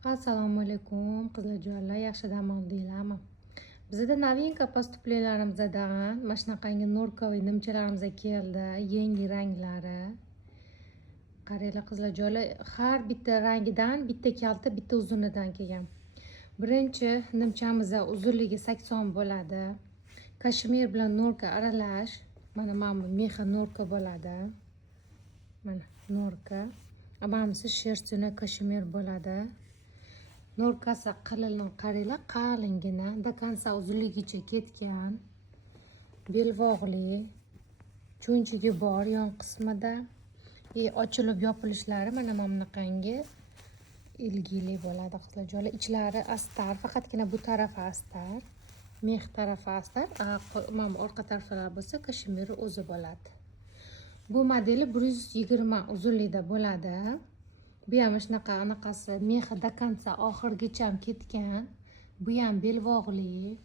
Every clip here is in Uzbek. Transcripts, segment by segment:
Assalomu alaykum qizlarjonlar, yaxshi dam oldinglarmi? Bizda novinka postuplelarimizdag'an mana shunaqangi nurkoviy nimchalarimiz keldi, yangi ranglari. Qaranglar qizlarjonlar, har bitta rangidan bitta kalta, bitta uzunidan kelgan. Birinchi nimchamiz uzunligi 80 bo'ladi. Kashmir bilan nurka aralash. Mana bu mexa nurka bo'ladi. Mana nurka. Amamisi sherstini kashmir bo'ladi. Nurkasi qalinini qaranglar, qalingina, do konca uzunligicha ketgan. Belbog'li, cho'nchigi bor yon qismida. Ochilib yopilishlari mana bunaqangi ilgili bo'ladi qizlarjonlar. Ichlari astar, faqatgina bu tarafi astar, mex tarafi astar, mana orqa taraflar bo'lsa kashmir o'zi bo'ladi. Bu modeli 120 uzunlikda bo'ladi. Bu ham shunaqa anaqasi mexi do konca oxirigacha ketgan. Bu ham belbog'li,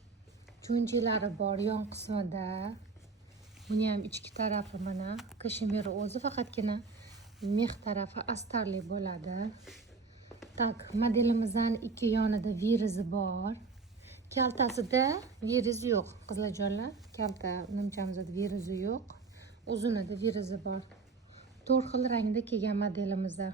cho'nchiklari bor yon qismida. Buni ham ichki tarafi mana kashmir o'zi, faqatgina mex tarafi astarli bo'ladi. Tak, modelimizning ikki yonida virizi bor. Kaltasida viriz yo'q qizlarjonlar. Kalta nimchamizda virizi yo'q. Uzunida virizi bor. 4 xil rangda kelgan modelimizda.